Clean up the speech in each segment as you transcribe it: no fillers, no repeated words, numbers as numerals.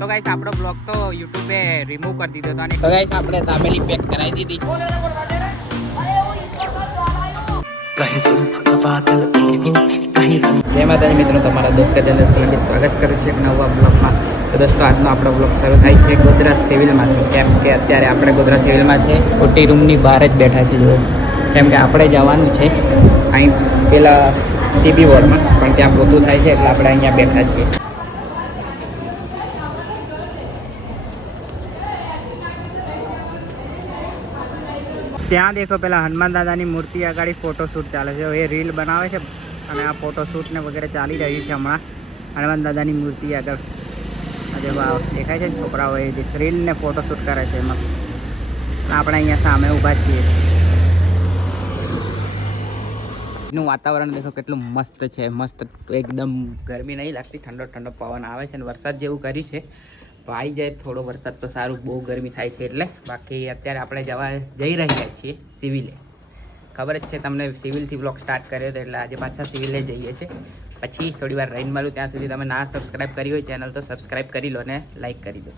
તો ગાઈસ આપણો બ્લોગ તો યુટ્યુબે રિમૂવ કરી દીધો હતો અને તો ગાઈસ આપણે દાબેલી પેક કરાવી દીધી. જય માતાજી મિત્રો, તમારા દોસ્ત ચેનલ સુધી સ્વાગત કરું છું એક નવા બ્લોગમાં. તો દોસ્તો આજનો આપણો બ્લોગ શરૂ થાય છે ગોધરા સિવિલમાંથી. કેમ કે અત્યારે આપણે ગોધરા સિવિલમાં છે, ખોટી રૂમની બહાર જ બેઠા છે જો. કેમ કે આપણે જવાનું છે અહીં પેલા ટીબી વોર્ડમાં, પણ ત્યાં પોતું થાય છે એટલે આપણે અહીંયા બેઠા છીએ. ત્યાં દેખો પેલા હનુમાન દાદાની મૂર્તિ આગળ ફોટોશૂટ ચાલે છે. એ રીલ બનાવે છે અને આ ફોટોશૂટ ને વગેરે ચાલી રહ્યું છે હમણાં હનુમાન દાદાની મૂર્તિ આગળ. આજે દેખાય છે છોકરાઓ એ રીલ ને ફોટોશૂટ કરે છે એમાં. આપણે અહીંયા સામે ઊભા છીએ. નું વાતાવરણ દેખો કેટલું મસ્ત છે, મસ્ત એકદમ ગરમી નહીં લાગતી, ઠંડો ઠંડો પવન આવે છે અને વરસાદ જેવું કર્યું છે. આવી જાય થોડો વરસાદ તો સારું, બહુ ગરમી થાય છે એટલે. બાકી અત્યારે આપણે જઈ રહ્યા છીએ સિવિલે. ખબર જ છે તમને, સિવિલથી બ્લોગ સ્ટાર્ટ કર્યો હતો એટલે આજે પાછા સિવિલે જઈએ છીએ. પછી થોડી વાર રહીને મળું. ત્યાં સુધી તમે ના સબસ્ક્રાઈબ કરી હોય ચેનલ તો સબસ્ક્રાઈબ કરી લો ને લાઈક કરી દો.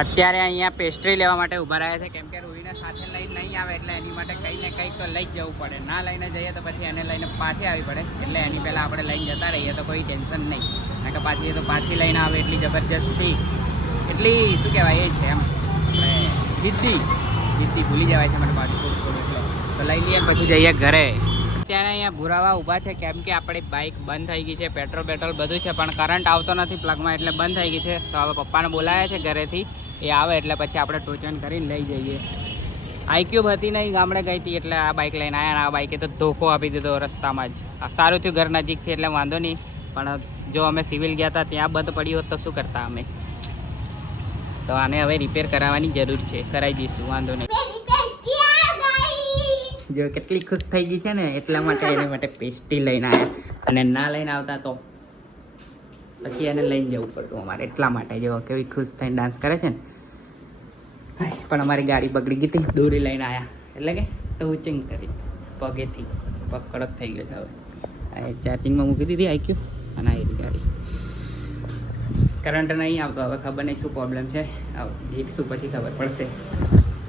અત્યારે અહીંયા પેસ્ટ્રી લેવા માટે ઊભા રહ્યા છે. કેમ કે રૂહીને સાથે લઈને નહીં આવે એટલે એની માટે કંઈ ને કંઈક તો લઈ જ જવું પડે. ના લઈને જઈએ તો પછી એને લઈને પાછી આવી પડે. એટલે એની પહેલાં આપણે લઈને જતા રહીએ તો કોઈ ટેન્શન નહીં. કારણ કે પાછી તો પાછી લઈને આવે એટલી જબરજસ્તી, એટલી શું કહેવાય એ છે એમ આપણે જીદ્દી ભૂલી જવાય છે મને પાછું થોડું એટલે. તો લઈ લઈએ પછી જઈએ ઘરે. અત્યારે અહીંયા ભૂરાવા ઊભા છે કેમ કે આપણી બાઇક બંધ થઈ ગઈ છે. પેટ્રોલ બધું છે પણ કરંટ આવતો નથી પ્લગમાં એટલે બંધ થઈ ગઈ છે. તો હવે પપ્પાને બોલાવ્યા છે ઘરેથી, એ આવે એટલે પછી આપણે ટોચન કરીને લઈ જઈએ. આઈક્યુબ હતી નહીં, ગામડે ગઈ હતી એટલે આ બાઇક લઈને આવ્યા. આ બાઇકે તો ધોકો આપી દીધો રસ્તામાં જ. સારું થયું ઘર નજીક છે એટલે વાંધો નહીં, પણ જો અમે સિવિલ ગયા હતા ત્યાં બંધ પડી હોત તો શું કરતા અમે. તો આને હવે રિપેર કરાવવાની જરૂર છે, કરાવી દઈશું, વાંધો નહીં. જો કેટલી ખુશ થઈ ગઈ છે ને, એટલા માટે એના માટે પેસ્ટી લઈને આવ્યા. અને ના લઈને આવતા તો પછી એને લઈને જવું પડતું અમારે, એટલા માટે. જો કેવી ખુશ થઈને ડાન્સ કરે છે ને. પણ અમારી ગાડી બગડી ગઈ હતી, દોરી લઈને આવ્યા એટલે કે ટોચિંગ કરી પગેથી. પગ કડક થઈ ગયો છે હવે. ચાર્જિંગમાં મૂકી દીધી આઈક્યુ અને આવી ગાડી. કરંટ નહીં આવતો, હવે ખબર નહીં શું પ્રોબ્લેમ છે, દેખશું પછી ખબર પડશે.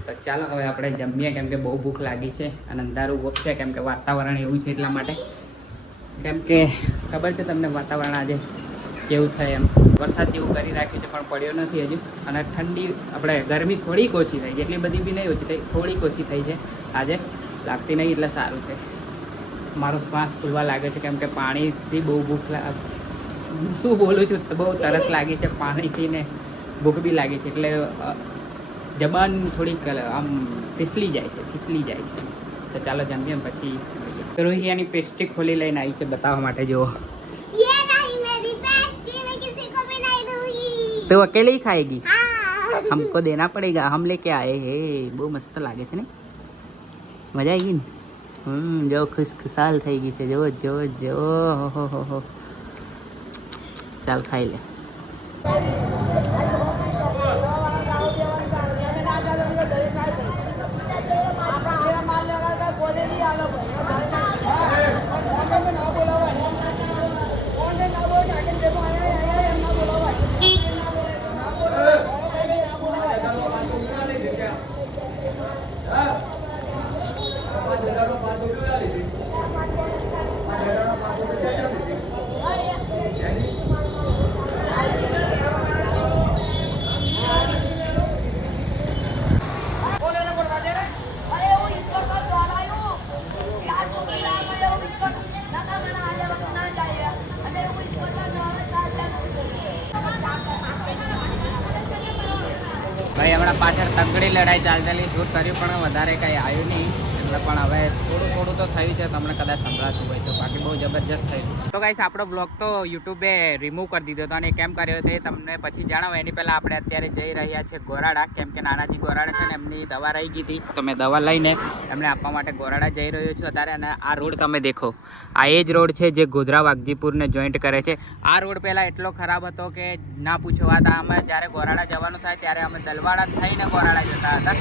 તો ચાલો હવે આપણે જમીએ કેમ કે બહુ ભૂખ લાગી છે અને અંધારું બહુ છે કેમ કે વાતાવરણ એવું છે એટલા માટે. કેમ કે ખબર છે તમને વાતાવરણ આજે કેવું થાય એમ, વરસાદ જેવું કરી રાખ્યું છે પણ પડ્યો નથી હજુ. અને ઠંડી આપણે ગરમી થોડીક ઓછી થઈ, જેટલી બધી બી નહીં ઓછી થઈ, થોડીક ઓછી થઈ છે આજે, લાગતી નહીં એટલે સારું છે. મારો શ્વાસ ફૂલવા લાગે છે કેમ કે પાણીથી બહુ ભૂખ શું બોલું છું, બહુ તરસ લાગી છે પાણીથી ને ભૂખ બી લાગી છે એટલે જબાન થોડીક આમ ફીસલી જાય છે. તો ચાલો જમીએ પછી. રોહિયાની પેસ્ટ્રી ખોલી લઈને આવી છે બતાવવા માટે. જુઓ, तो अकेले ही खाएगी? हमको देना पड़ेगा, हम लेके आए हैं. બહુ મસ્ત લાગે છે ને, મજા આવી ગઈ ને. જો ખુશાલ થઈ ગઈ છે. જો હો. ચાલ ખાઈ લે. ભાઈ હમણાં પાછળ તગડી લડાઈ ચાલતી શૂટ કર્યું પણ વધારે કાંઈ આવ્યું નહીં. તમને પણ હવે થોડું તો થયું છે, તમને કદાચ સંભળાતું હોય તો, બાકી બહુ જબરજસ્ત થયું. તો ગાઈસ આપણો બ્લોગ તો યુટ્યુબે રિમૂવ કરી દીધો હતો, અને કેમ કર્યો તે તમને પછી જણાવો. એની પહેલાં આપણે અત્યારે જઈ રહ્યા છે ગોરાડા, કેમ કે નાનાજી ગોરાડા છે ને એમની દવા રહી ગઈ હતી, તો મેં દવા લઈને એમને આપવા માટે ગોરાડા જઈ રહ્યો છું અત્યારે. અને આ રોડ તમે દેખો, આ એ જ રોડ છે જે ગોધરા વાઘજીપુરને જોઈન્ટ કરે છે. આ રોડ પહેલાં એટલો ખરાબ હતો કે ના પૂછો વાત. અમે જ્યારે ગોરાડા જવાનું થાય ત્યારે અમે દલવાડા થઈને ગોરાડા જતા હતા.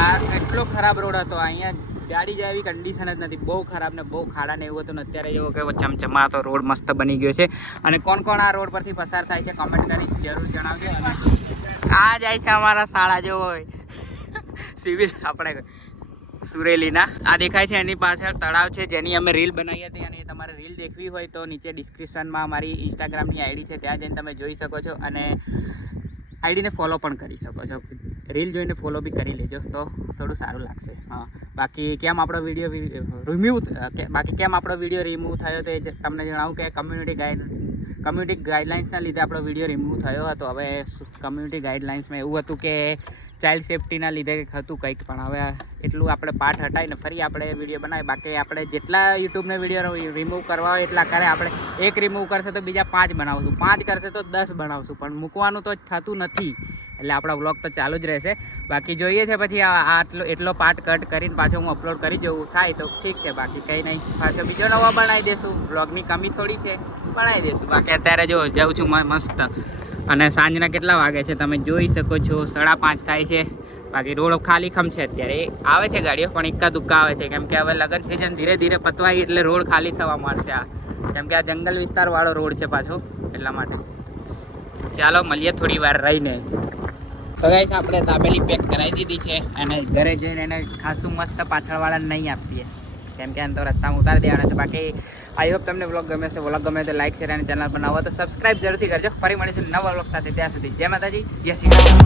આ એટલો ખરાબ રોડ હતો, અહીંયા ગાડી જાય એવી કન્ડિશન જ નથી, બહુ ખરાબ ને બહુ ખાડા ને એવું હતું ને. અત્યારે એવો કે ચમચમાતો રોડ મસ્ત બની ગયો છે. અને કોણ કોણ આ રોડ પરથી પસાર થાય છે કમેન્ટ કરી જરૂર જણાવજો. આ જાય છે અમારા શાળા જેવો હોય સિવિલ આપણે સુરેલીના. આ દેખાય છે એની પાછળ તળાવ છે જેની અમે રીલ બનાવી હતી, અને તમારે રીલ દેખવી હોય તો નીચે ડિસ્ક્રિપ્શનમાં મારી ઇન્સ્ટાગ્રામની આઈડી છે, ત્યાં જઈને તમે જોઈ શકો છો, અને આઈડીને ફોલો પણ કરી શકો છો. રીલ જોઈને ફોલો બી કરી લેજો તો થોડું સારું લાગશે. હા, બાકી કેમ આપણો વિડીયો રિમૂવ થયો તો એ તમને જણાવું કે કમ્યુનિટી ગાઈડલાઇન્સના લીધે આપણો વિડીયો રિમૂવ થયો હતો. હવે કમ્યુનિટી ગાઈડલાઇન્સમાં એવું હતું કે ચાઇલ્ડ સેફ્ટીના લીધે હતું કંઈક, પણ હવે એટલું આપણે પાર્ટ હટાવીને ફરી આપણે વિડીયો બનાવીએ. બાકી આપણે જેટલા યુટ્યુબને વિડીયો રિમૂવ કરવા હોય એટલા કરે. આપણે એક રિમૂવ કરશે તો બીજા 5 બનાવશું, 5 કરશે તો 10 બનાવશું, પણ મૂકવાનું તો થતું નથી. એટલે આપણા વ્લોગ તો ચાલુ જ રહેશે. બાકી જોઈએ છે પછી એટલો પાર્ટ કટ કરીને પાછો હું અપલોડ કરી જવું થાય તો ઠીક છે, બાકી કંઈ નહીં, પાછો બીજો નવો બનાવી દઈશું. વ્લોગની કમી થોડી છે, બનાવી દઈશું. બાકી અત્યારે જો જાઉં છું મસ્ત, અને સાંજના કેટલા વાગે છે તમે જોઈ શકો છો, 5:30 થાય છે. બાકી રોડ ખાલી ખમ છે અત્યારે. આવે છે ગાડીઓ પણ એકા દુક્કા આવે છે, કેમ કે હવે લગ્ન સિઝન ધીરે ધીરે પતવાય એટલે રોડ ખાલી થવા માંડશે. કેમ કે આ જંગલ વિસ્તારવાળો રોડ છે પાછો, એટલા માટે. ચાલો મળીએ થોડી વાર રહીને. તો ગાઈસ આપણે દાબેલી પેક કરાવી દીધી છે, અને ઘરે જઈને એને ખાસું મસ્ત પાછળવાળાને નહીં આપીએ, કેમ કે એને તો રસ્તામાં ઉતારી દેવાના છે. બાકી આઈ હોપ તમને વ્લોગ ગમે છે. વ્લોગ ગમે તો લાઈક શેર અને ચેનલ પર નવા તો સબસ્ક્રાઈબ જરૂરથી કરજો. ફરી મળીશું નવા વ્લોગ સાથે. ત્યાં સુધી જય માતાજી, જય શ્રી કૃષ્ણ.